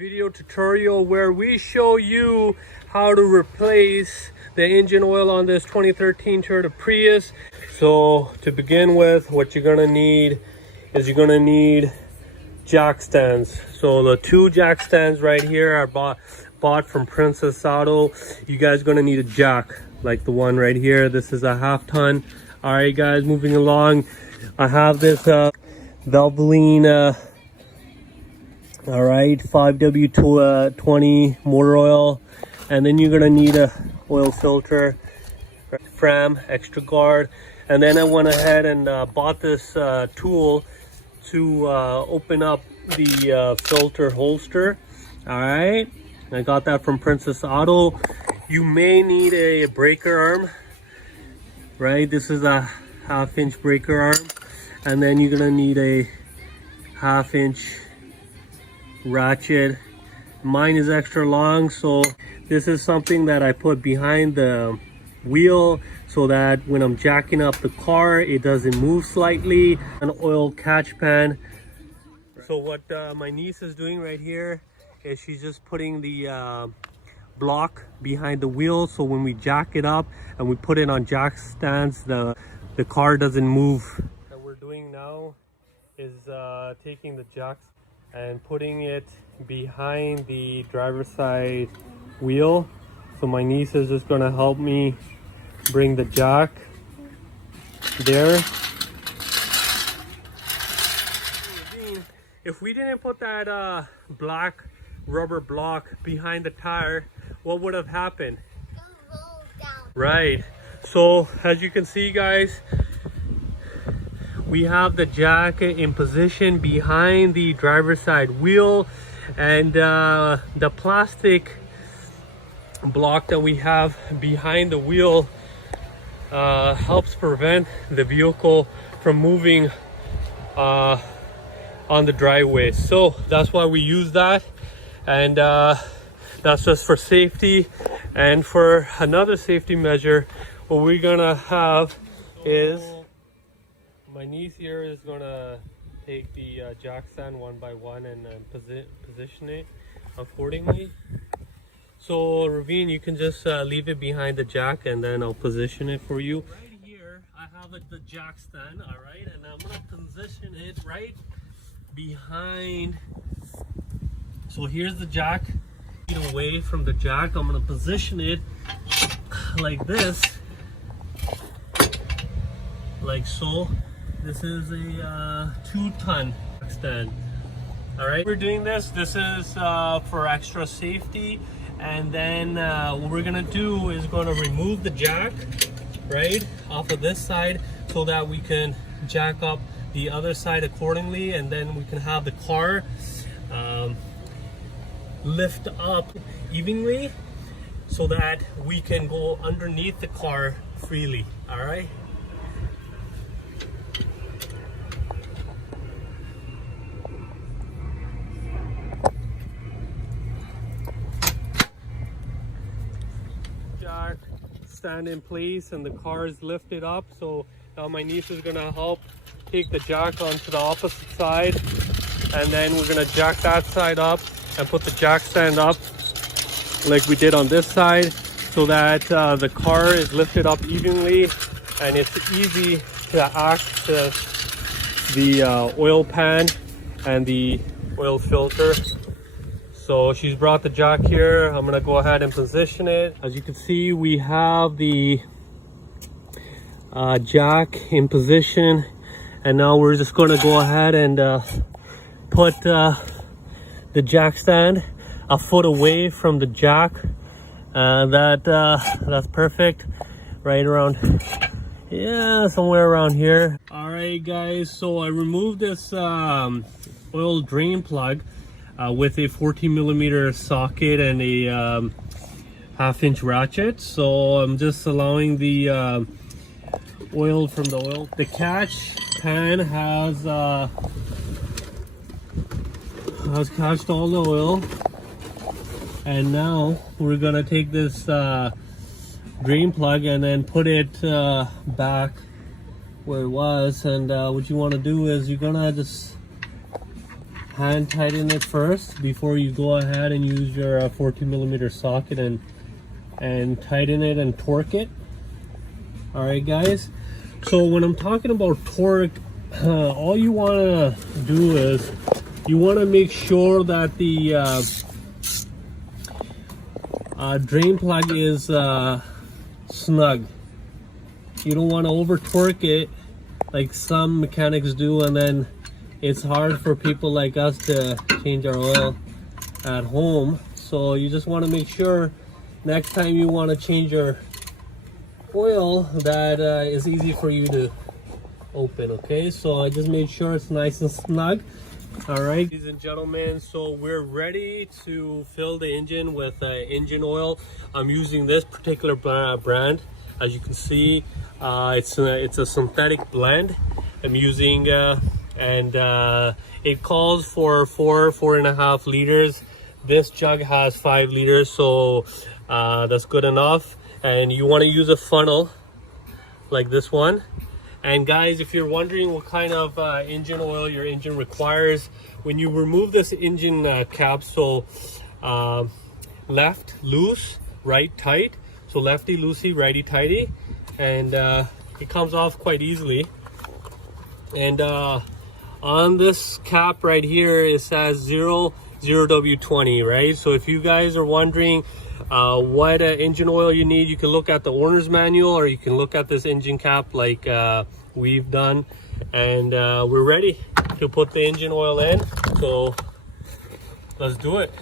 video tutorial where we show you how to replace the engine oil on this 2013 Toyota Prius. So to begin with, what you're gonna need is you're gonna need jack stands. So the two jack stands right here are bought from Princess Auto. You guys gonna need a jack like the one right here. This is a 1/2 ton. All right guys, moving along, I have this Valvoline all right, 5W20 motor oil, and then you're gonna need a oil filter, Fram extra guard. And then I went ahead and bought this tool to open up the filter holster. All right, I got that from Princess Auto. You may need a breaker arm, right? This is a 1/2 inch breaker arm, and then you're gonna need a 1/2 inch ratchet. Mine is extra long, so this is something that I put behind the wheel so that when I'm jacking up the car it doesn't move slightly. An oil catch pan. So what my niece is doing right here is she's just putting the block behind the wheel, so when we jack it up and we put it on jack stands, the car doesn't move. What we're doing now is taking the jacks and putting it behind the driver's side wheel. So my niece is just gonna help me bring the jack there. If we didn't put that black rubber block behind the tire, what would have happened? Right, so as you can see guys, we have the jack in position behind the driver's side wheel, and the plastic block that we have behind the wheel helps prevent the vehicle from moving on the driveway. So that's why we use that, and that's just for safety. And for another safety measure, what we're gonna have is my niece here is gonna take the jack stand one by one and position it accordingly. So Ravine, you can just leave it behind the jack and then I'll position it for you. Right here, I have the jack stand, all right, and I'm gonna position it right behind. So here's the jack, away from the jack. I'm gonna position it like this, like so. This is a 2-ton stand. All right, we're doing this is for extra safety. And then what we're gonna do is gonna remove the jack right off of this side so that we can jack up the other side accordingly, and then we can have the car lift up evenly so that we can go underneath the car freely. All right. Jack stand in place and the car is lifted up. So now my niece is gonna help take the jack onto the opposite side, and then we're gonna jack that side up and put the jack stand up like we did on this side, so that the car is lifted up evenly and it's easy to access the oil pan and the oil filter. So she's brought the jack here. I'm gonna go ahead and position it. As you can see, we have the jack in position, and now we're just gonna go ahead and put the jack stand a foot away from the jack. That's perfect, right around, yeah, somewhere around here. All right guys, so I removed this oil drain plug with a 14mm socket and a 1/2 inch ratchet. So I'm just allowing the oil from the oil. The catch pan has catched all the oil, and now we're gonna take this drain plug and then put it back where it was. And what you want to do is you're gonna just hand tighten it first before you go ahead and use your 14mm socket and tighten it and torque it. All right, guys. So when I'm talking about torque, all you want to do is you want to make sure that the drain plug is snug. You don't want to over torque it like some mechanics do, and then it's hard for people like us to change our oil at home. So you just want to make sure next time you want to change your oil that is easy for you to open. Okay, so I just made sure it's nice and snug. All right, ladies and gentlemen, so we're ready to fill the engine with engine oil. I'm using this particular brand. As you can see, it's a synthetic blend I'm using, and it calls for 4.5 liters. This jug has 5 liters, so that's good enough. And you want to use a funnel like this one. And guys, if you're wondering what kind of engine oil your engine requires, when you remove this engine cap, so left loose, right tight, so lefty loosey, righty tighty, and it comes off quite easily. And on this cap right here, it says 0W20, right? So if you guys are wondering what engine oil you need, you can look at the owner's manual, or you can look at this engine cap like we've done. And we're ready to put the engine oil in, so let's do it.